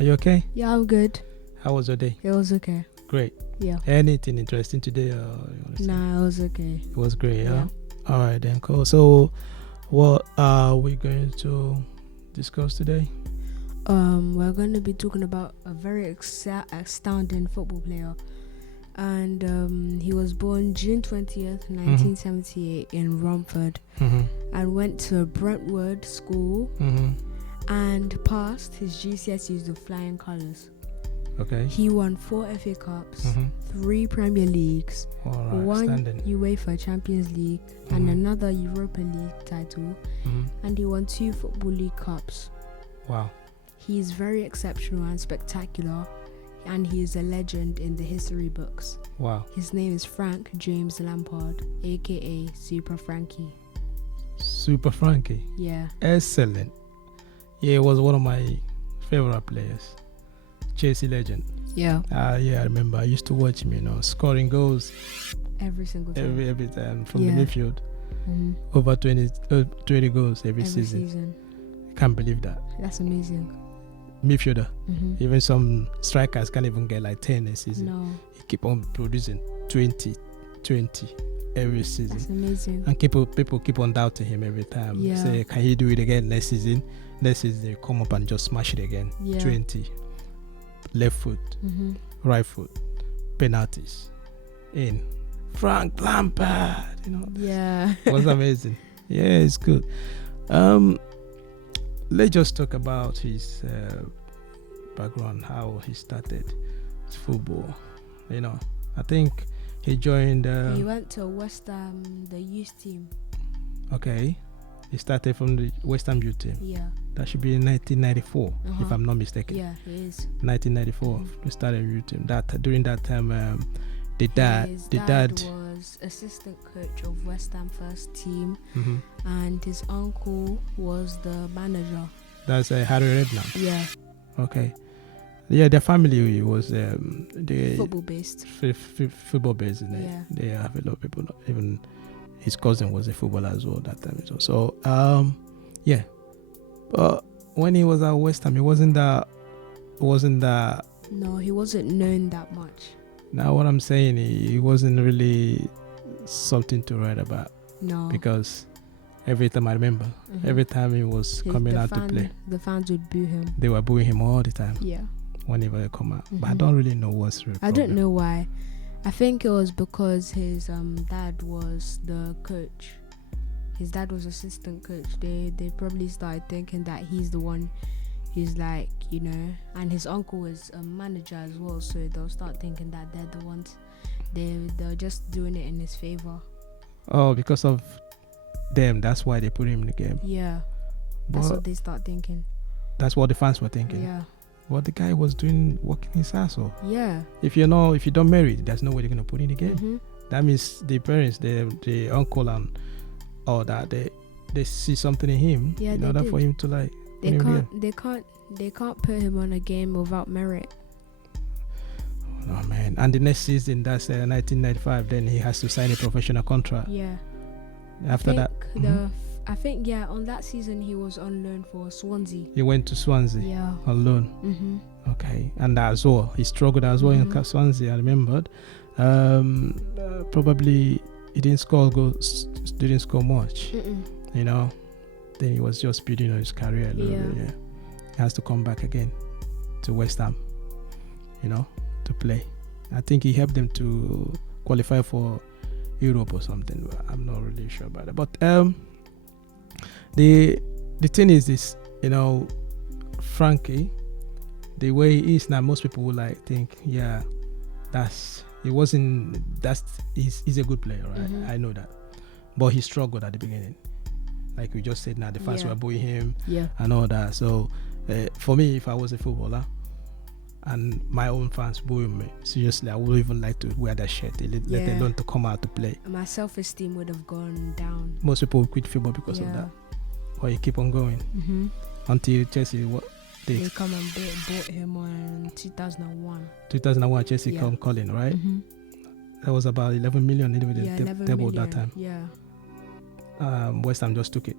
Are you okay? Yeah, I'm good. How was your day? It was okay. Great. Yeah. Anything interesting today? You wanna say? Nah, it was okay. It was great, yeah? Yeah. All right, then, cool. So, what are we going to discuss today? We're going to be talking about a very astounding football player. And he was born June 20th, 1978 in Romford, and went to Brentwood School and passed his GCSEs with flying colours. Okay. He won 4 FA Cups, 3 Premier Leagues, All right, 1 standing. UEFA Champions League, and another Europa League title, and he won 2 Football League Cups. Wow. He is very exceptional and spectacular, and he is a legend in the history books. Wow. His name is Frank James Lampard, aka Super Frankie. Super Frankie. Yeah. Excellent. Yeah, he was one of my favorite players. Chelsea legend. Yeah. Yeah, I remember. I used to watch him, scoring goals Every single time. every time from the Yeah. midfield. Over 20 goals every season. Can't believe that. That's amazing. Midfielder. Even some strikers can't even get like 10 a season. No, He keep on producing 20 every season. that's amazing. And people keep on doubting him every time. Yeah. Say, can he do it again next season? Next season they come up and just smash it again. Yeah. 20. Left foot, right foot, penalties. In. Frank Lampard. Yeah. It was amazing. Yeah, it's good. Let's just talk about his background, how he started his football. I think he joined. He went to Westham, the youth team. Okay, he started from the Westham youth team. Yeah. That should be in 1994, if I'm not mistaken. Yeah, he is. 1994, we started youth team. During that time, the dad was assistant coach of West Ham first team, and his uncle was the manager. That's Harry Redknapp. Yeah. Okay. Yeah, their family was the Football based. Football based. Yeah. They have a lot of people. Even his cousin was a footballer as well that time. So yeah. But when he was at West Ham, he wasn't that. No, he wasn't known that much. Now what I'm saying, he wasn't really something to write about. No. Because every time I remember, every time he was coming out to play, the fans would boo him. they were booing him all the time. Yeah. Whenever he come out. But I don't really know what's the I problem. don't know why. I think it was because his dad was the coach. His dad was assistant coach. They probably started thinking that he's the one who's like, and his uncle was a manager as well, so they'll start thinking that they're the ones. They're just doing it in his favor. Oh, because of them, that's why they put him in the game. Yeah. That's what they start thinking. That's what the fans were thinking. Yeah. Well, the guy was working his ass off. Yeah. If you don't marry, there's no way they're gonna put in the game. That means the parents, the uncle and all that, they see something in him in order for him to like. They can't put him on a game without merit. Oh man! And the next season, that's 1995. Then he has to sign a professional contract. Yeah. After that, I think on that season he was on loan for Swansea. he went to Swansea. Yeah. On loan. Okay, and as well, he struggled as well in Swansea. I remembered. Probably he didn't score goals, didn't score much. Then he was just building on his career a little bit. Yeah, he has to come back again to West Ham, to play. I think he helped them to qualify for Europe or something, but I'm not really sure about it. But the thing is this, Frankie, the way he is now, most people would think, yeah, he's a good player, right? I know that, but he struggled at the beginning, like we just said. Now the fans were booing him, and all that. So for me, if I was a footballer and my own fans booing me, seriously, I wouldn't even like to wear that shirt, let alone to come out to play. My self-esteem would have gone down. Most people would quit football because of that. But you keep on going until Chelsea. They come and bought him on 2001. 2001, Chelsea come calling, right? That was about 11 million. Double that time. Yeah. West Ham just took it.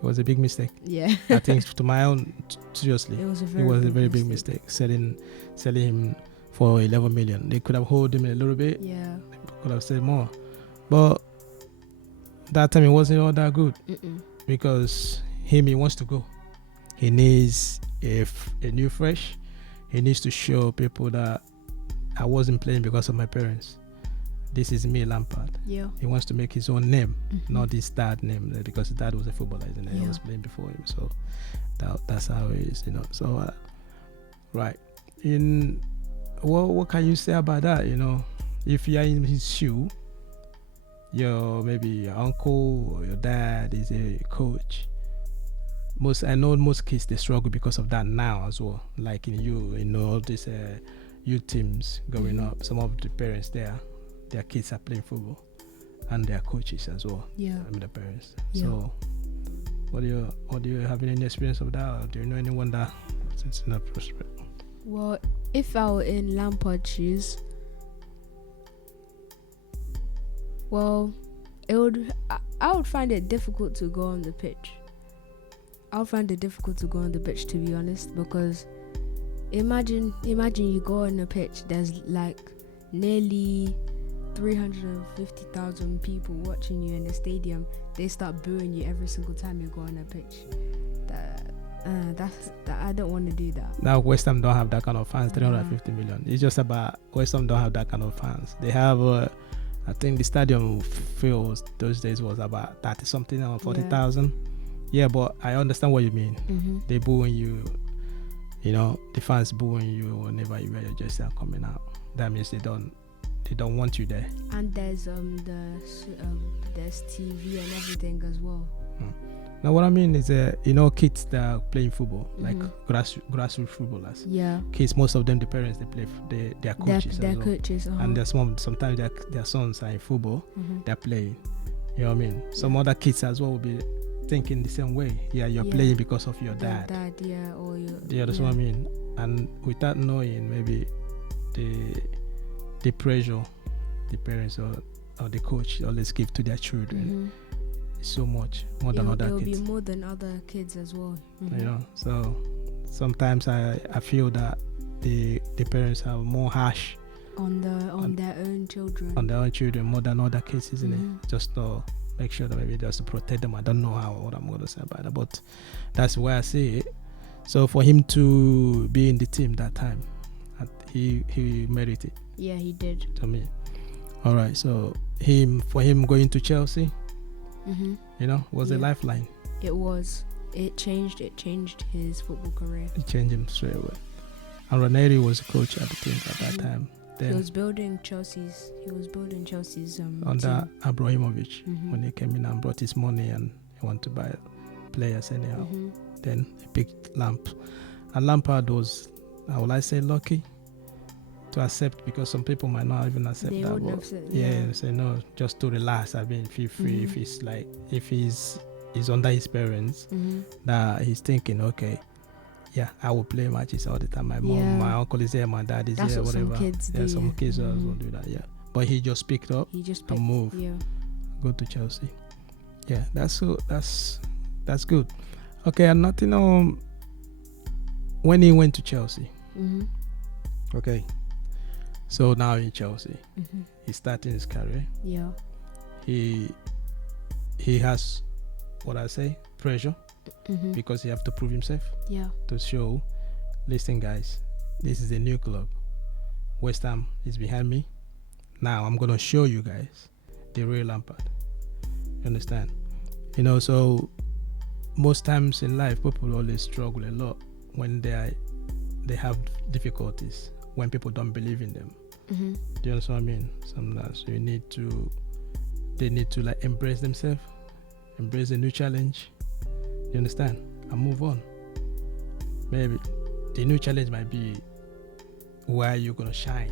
It was a big mistake. Yeah. I think to my own, seriously, It was a very very big mistake. Selling him for 11 million. They could have held him a little bit. Yeah. Could have said more, but that time it wasn't all that good. Because he wants to go. He needs a new fresh. He needs to show people that I wasn't playing because of my parents. This is me, Lampard. Yeah. He wants to make his own name, not his dad name, because his dad was a footballer, and he was playing before him. So that's how it is, So right. What can you say about that? If you're in his shoe, maybe your uncle or your dad is a coach. I know most kids, they struggle because of that now as well. Like in all these youth teams growing up, some of the parents their kids are playing football, and their coaches as well. Yeah. I mean the parents. Yeah. So, what do you have any experience of that? Or do you know anyone that is in that prospect? Well, if I were in Lampard's shoes, well, I would find it difficult to go on the pitch. I would find it difficult to go on the pitch, to be honest, because imagine you go on the pitch, there's like nearly 350,000 people watching you in the stadium. They start booing you every single time you go on a pitch. I don't want to do that. Now Westham don't have that kind of fans. 350 million. It's just about Westham don't have that kind of fans. They have I think the stadium fills those days was about 30 something or 40,000. Yeah, but I understand what you mean. They booing you, the fans booing you whenever you wear your jersey and coming out. That means they don't want you there. And there's there's TV and everything as well. Now what I mean is kids that are playing football, like grassroots footballers. Yeah. Kids, most of them, the parents, they play their coaches. Their as well. coaches. And there's sometimes their sons are in football. They're playing. You know what I mean? Some other kids as well will be thinking the same way. Yeah, you're playing because of your dad. Or your. Yeah, that's what I mean. And without knowing, maybe the pressure the parents or the coach always give to their children is so much more than other kids. It'll be more than other kids as well. So sometimes I feel that the parents are more harsh on their own children. On their own children more than other kids, isn't it? Just to make sure that maybe just to protect them. I don't know what I'm going to say about that, but that's where I see it. So for him to be in the team that time, he merited. Yeah, he did. To me. All right, so for him going to Chelsea, was a lifeline. It was. It changed his football career. It changed him straight away. And Ranieri was a coach at the team at that time. Then he was building Chelsea's under team. Abramovich when he came in and brought his money and he wanted to buy players anyhow. Then he picked Lampard. And Lampard was, how will I say, lucky to accept, because some people might not even accept they that. But say no, just to relax. I mean, feel free. If he's under his parents, that he's thinking, okay, yeah, I will play matches all the time. My mom, my uncle is here, my dad is here, whatever. Some kids will do that. Yeah, but he just picked up and moved. Yeah, go to Chelsea. Yeah, that's good. Okay, and nothing. When he went to Chelsea, okay. So now in Chelsea, he's starting his career. Yeah. He has, what I say, pressure, because he have to prove himself. Yeah. To show, listen guys, this is a new club. West Ham is behind me. Now I'm gonna show you guys the real Lampard. You understand? So most times in life, people always struggle a lot when they have difficulties, when people don't believe in them. Do you understand what I mean? Sometimes they need to like embrace themselves, embrace a new challenge. You understand? And move on. Maybe the new challenge might be where you're gonna shine,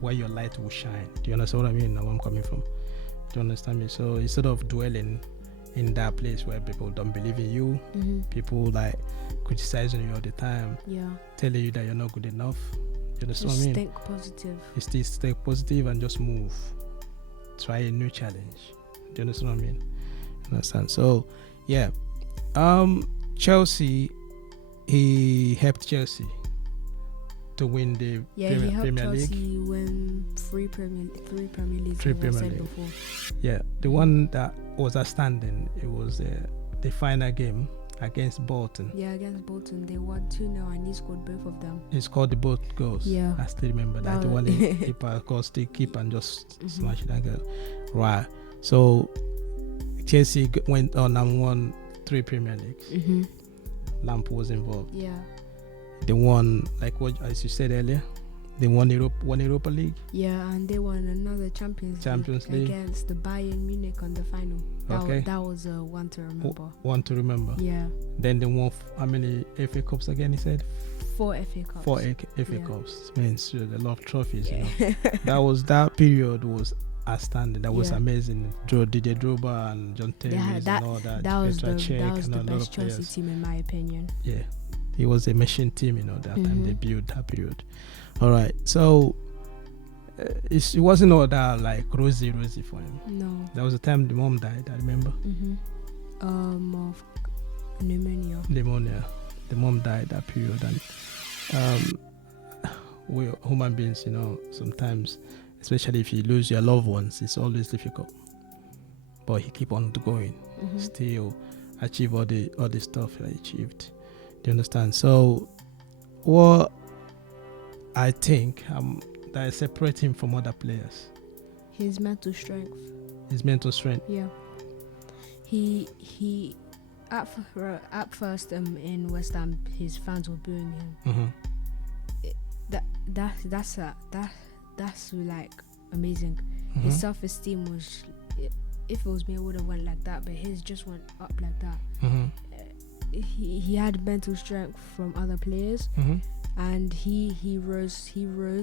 where your light will shine. Do you understand what I mean? Now where I'm coming from. Do you understand me? So instead of dwelling in that place where people don't believe in you, people like criticizing you all the time, telling you that you're not good enough. You understand what I mean? Think positive. You still stay positive and just move. Try a new challenge. Do you understand what I mean? You understand? So, yeah, Chelsea, he helped Chelsea to win the Yeah, he helped Premier Chelsea League. win three Premier Leagues. Three as I Premier said League. before. Yeah, the one that was outstanding, it was the final game against Bolton. Yeah, against Bolton, they won 2-0 and he scored both of them. He scored the both goals. Yeah. I still remember that. The one he caused the keep and just smashed that goal. Right. So Chelsea went on and won 3 Premier Leagues. Lampard was involved. Yeah. They won, like what as you said earlier, they won Europa League. Yeah, and they won another Champions League against the Bayern Munich on the final. That was one to remember. One to remember. Yeah. Then they won how many FA Cups again? He said 4 FA Cups. 4 FA Cups. Means a lot of trophies. Yeah. You know? that period was outstanding. That was amazing. Didier Drogba and John Terry and all that. That was the best Chelsea players. team in my opinion. Yeah, it was a machine team. You know that time they built that period. All right, so it wasn't all that like rosy for him. No. There was a time the mom died. I remember. Of pneumonia. The mom died that period, and we human beings, you know, sometimes, especially if you lose your loved ones, it's always difficult. But he keep on going, still achieve all the stuff he achieved. Do you understand? So, what I think that separates him from other players, his mental strength. Yeah. He at first in West Ham, his fans were booing him. That's like amazing. His self-esteem was, if it was me, it would have went like that, but his just went up like that. He had mental strength from other players, and he rose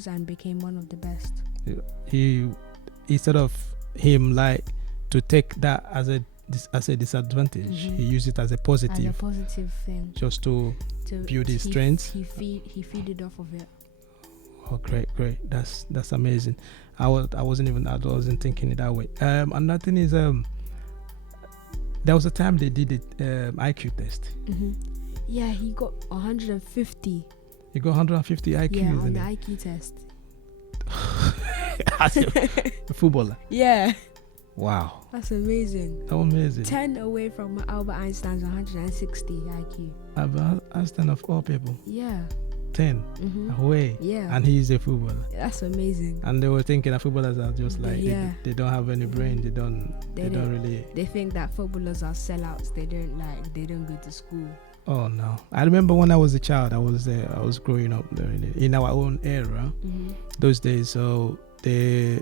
and became one of the best. He instead of him like to take that as a disadvantage, he used it as a positive thing, just to build his strength. He feeded off of it. Oh, great! That's amazing. I wasn't thinking it that way. Another thing is there was a time they did it IQ test. Yeah, he got 150. He got 150 IQ. Yeah, on the IQ test. As a footballer. Yeah. Wow. That's amazing. That was amazing. 10 away from Albert Einstein's 160 IQ. Albert Einstein of all people. Yeah. 10 away. Yeah. And he is a footballer. That's amazing. And they were thinking that footballers are just like they don't have any brain. They don't really. They think that footballers are sellouts. They don't go to school. Oh no! I remember when I was a child, I was growing up in our own era. Those days, so the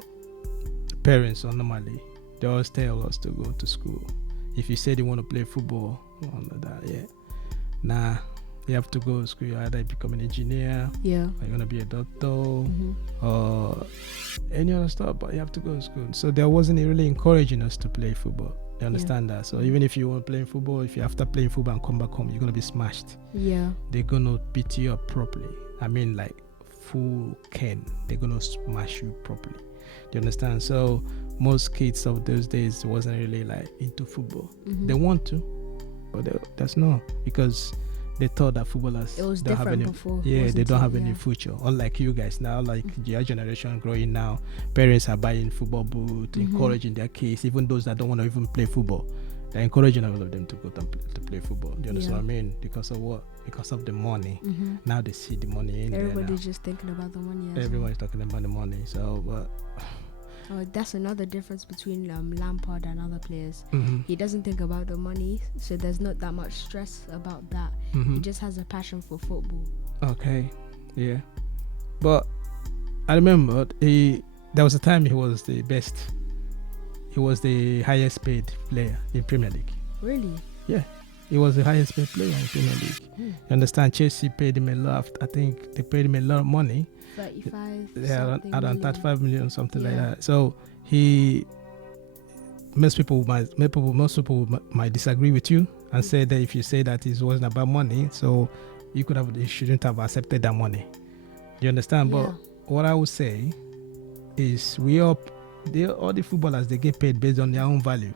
parents normally they always tell us to go to school. If you say they want to play football, you have to go to school. You either become an engineer, or you're gonna be a doctor, or any other stuff. But you have to go to school. So there wasn't really encouraging us to play football. You understand that? So even if you want to play football, if you after playing football and come back home, you're gonna be smashed. Yeah. They're gonna beat you up properly. I mean, like full Ken. They're gonna smash you properly. Do you understand? So most kids of those days wasn't really like into football. They want to, but that's not, because they thought that footballers don't have any. Before, they don't have any future. Unlike you guys now, like your generation growing now, parents are buying football boots, encouraging their kids, even those that don't want to even play football. They're encouraging all of them to go to play football. Do you understand what I mean? Because of what? Because of the money. Now they see the money in there. Everybody's just thinking about the money. Everyone's talking about the money. So, but. That's another difference between Lampard and other players. He doesn't think about the money, so there's not that much stress about that. He just has a passion for football. Okay, yeah. But I remember there was a time he was the best. He was the highest paid player in Premier League. Really? Yeah. He was the highest paid player in Premier League. You understand? Chelsea paid him a lot. I think they paid him a lot of money. 35. Yeah, around 35 million, something like that. So most people might disagree with you and say that if you say that it wasn't about money, so you shouldn't have accepted that money. Do you understand? Yeah. But what I would say is all the footballers, they get paid based on their own value.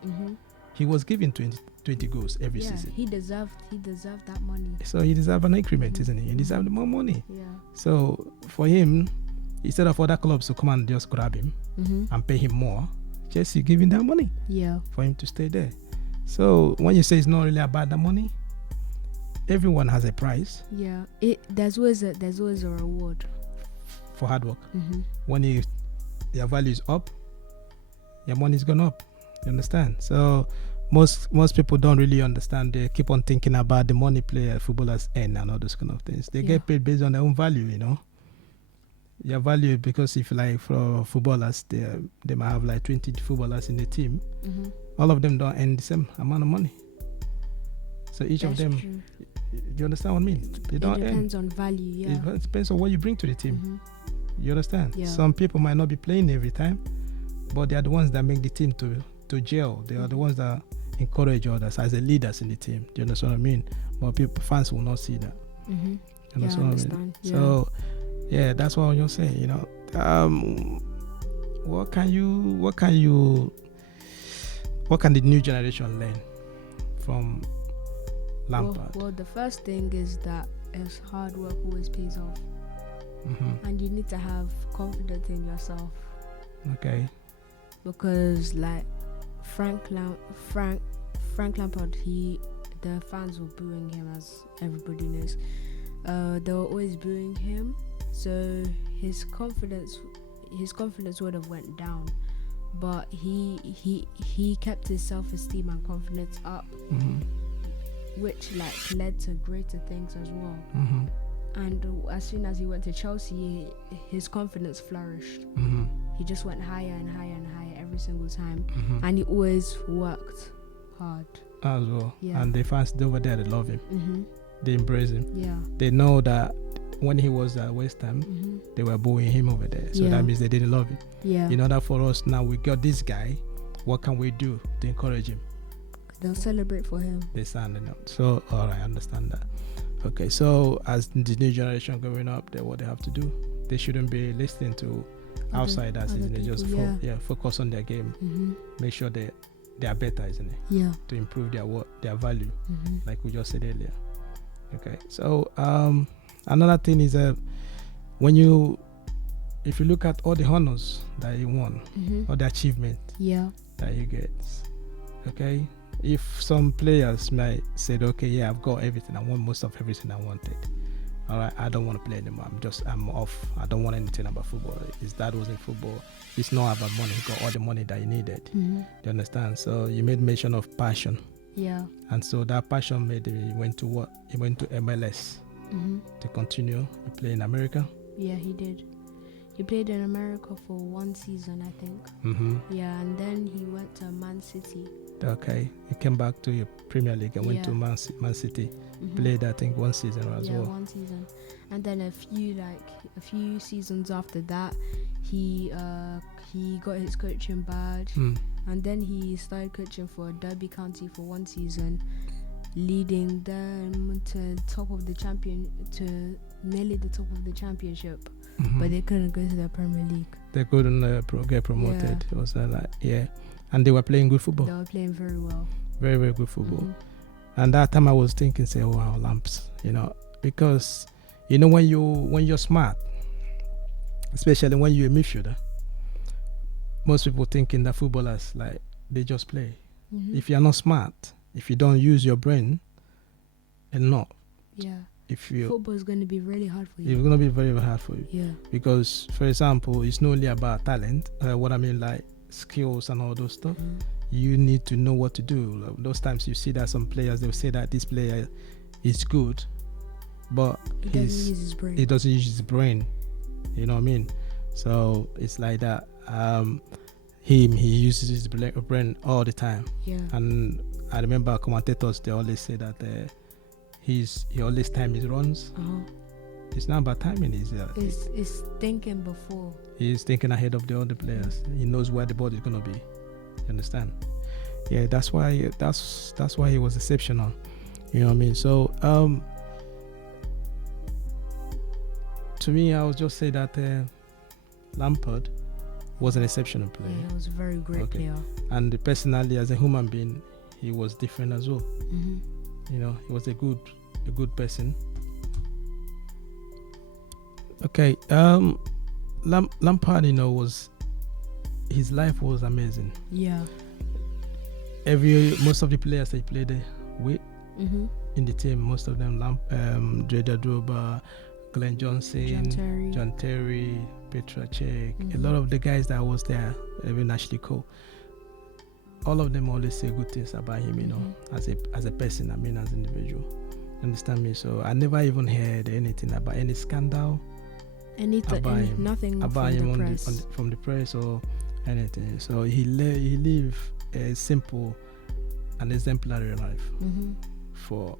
he was given 20 goals every Yeah, season. he deserved that money. So he deserved an increment, isn't he? He deserved more money. Yeah. So for him, instead of other clubs to come and just grab him and pay him more, Chelsea give him that money Yeah. for him to stay there. So when you say it's not really about the money, everyone has a price Yeah. There's always a reward for hard work. When your value is up, your money's gone up. You understand? So most people don't really understand. They keep on thinking about the money footballers earn and all those kind of things. They get paid based on their own value, you know. Your value, because if like for footballers, they might have like 20 footballers in the team. All of them don't earn the same amount of money. So each That's of them, true. you understand what I mean? They don't It earn. depends on value. Yeah. It depends on what you bring to the team. You understand? Yeah. Some people might not be playing every time, but they are the ones that make the team to gel. They are the ones that encourage others as the leaders in the team. Do you understand what I mean? But fans will not see that. You understand what I mean? Yeah. So yeah, that's what you're saying. You know, what can the new generation learn from Lampard? Well, the first thing is that hard work always pays off, and you need to have confidence in yourself. Okay. Because like Frank Lampard, the fans were booing him, as everybody knows. They were always booing him, so his confidence would have went down. But he kept his self-esteem and confidence up, which like led to greater things as well. And as soon as he went to Chelsea, his confidence flourished. He just went higher and higher and higher every single time, and he always worked hard as well. Yeah. And the fans over there, they love him. They embrace him. Yeah. They know that when he was at West Ham, they were booing him over there. So that means they didn't love him. Yeah. In order for us now, we got this guy. What can we do to encourage him? They'll celebrate for him. They're standing out. So, all right, I understand that. Okay, so as the new generation growing up, what they have to do, they shouldn't be listening to outsiders, isn't it? Just focus on their game. Make sure they are better, isn't it? Yeah. To improve their value, like we just said earlier. Okay, so another thing is if you look at all the honors that he won, all the achievement that he gets, okay, if some players might say, okay, yeah, I've got everything, I want most of everything I wanted, all right, I don't want to play anymore, I'm off, I don't want anything about football. His dad was in football. It's not about money. He got all the money that he needed. Do you understand? So you made mention of passion. Yeah. And so that passion made him, he went to MLS to continue. He played in America. Yeah, he did. He played in America for 1 season, I think. Yeah, and then he went to Man City. Okay, he came back to your Premier League and went to Man City. Played, I think, 1 season as well. Yeah, 1 season. And then a few seasons after that, he got his coaching badge. And then he started coaching for Derby County for 1 season, leading them to nearly the top of the championship. But they couldn't go to the Premier League. They couldn't get promoted. It was and they were playing good football. They were playing very well. Very, very good football. And that time I was thinking, say, wow, Lamps, because when you're smart, especially when you're a midfielder, most people thinking that footballers, like, they just play. If you're not smart, if you don't use your brain enough, football is going to be really hard for you. It's going to be very, very hard for you. Yeah. Because, for example, it's not only about talent. What I mean, like skills and all those stuff. You need to know what to do. Like, those times you see that some players, they'll say that this player is good, but he doesn't use his brain. You know what I mean? So it's like that. He uses his brain all the time. Yeah. And I remember commentators, they always say that he always time his runs. It's not about timing. It's thinking before. He's thinking ahead of the other players. He knows where the ball is gonna be. You understand? Yeah, that's why he was exceptional. You know what I mean? So to me, I would just say that Lampard was an exceptional player. Yeah, he was a very great player. And personally, as a human being, he was different as well. Mm-hmm. You know, he was a good person. Okay, Lampard, you know, his life was amazing. Yeah. Most of the players that he played with Mm-hmm. in the team, most of them, Dreda Droba, Glenn Johnson, John Terry, Petra Cech, a lot of the guys that was there, even Ashley Cole. All of them always say good things about him, you know, as a person, I mean, as an individual. Understand me? So I never even heard anything about any scandal, nothing about him from the press or anything. So he lived a simple and exemplary life. For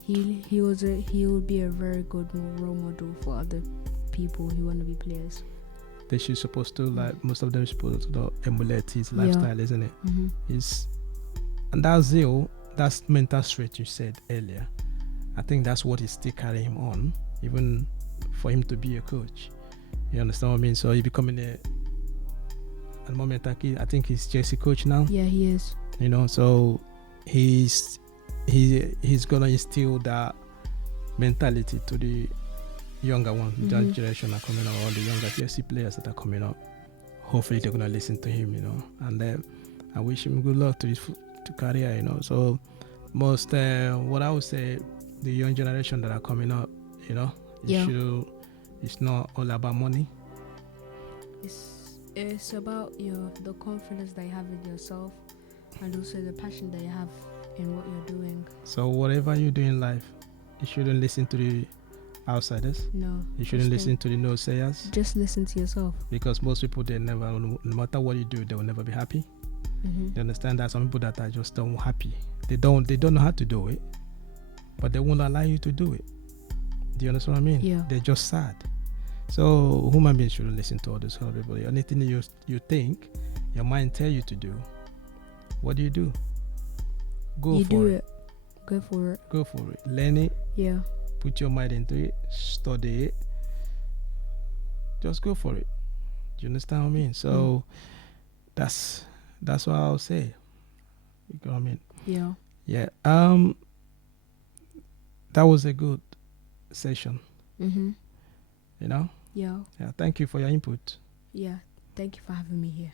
he would be a very good role model for other people who want to be players. They should supposed to, like, most of them supposed to emulate his lifestyle, isn't it? And that zeal, that's mental strength you said earlier. I think that's what is still carrying him on, even for him to be a coach. You understand what I mean? So he becoming at the moment, I think he's Chelsea coach now. Yeah, he is. You know, so he's gonna instill that mentality to the younger one, that generation are coming up, all the younger Chelsea players that are coming up. Hopefully they're gonna listen to him, you know, and I wish him good luck to his career, you know. So most what I would say, the young generation that are coming up, you know, it's not all about money. It's about the confidence that you have in yourself, and also the passion that you have in what you're doing. So whatever you do in life, you shouldn't listen to the outsiders. No. You shouldn't listen to the no-sayers. Just listen to yourself. Because most people, they never, no matter what you do, they will never be happy. They understand that some people that are just don't happy. They don't know how to do it, but they won't allow you to do it. Do you understand what I mean? Yeah. They're just sad. So human beings shouldn't listen to all this horrible. Anything you think, your mind tell you to do, what do? Go for it. Go for it. Go for it. Learn it. Yeah. Put your mind into it. Study it. Just go for it. Do you understand what I mean? So that's what I'll say. You know what I mean? Yeah. Yeah. That was a good session. You know? Yeah. Yeah. Thank you for your input. Yeah. Thank you for having me here.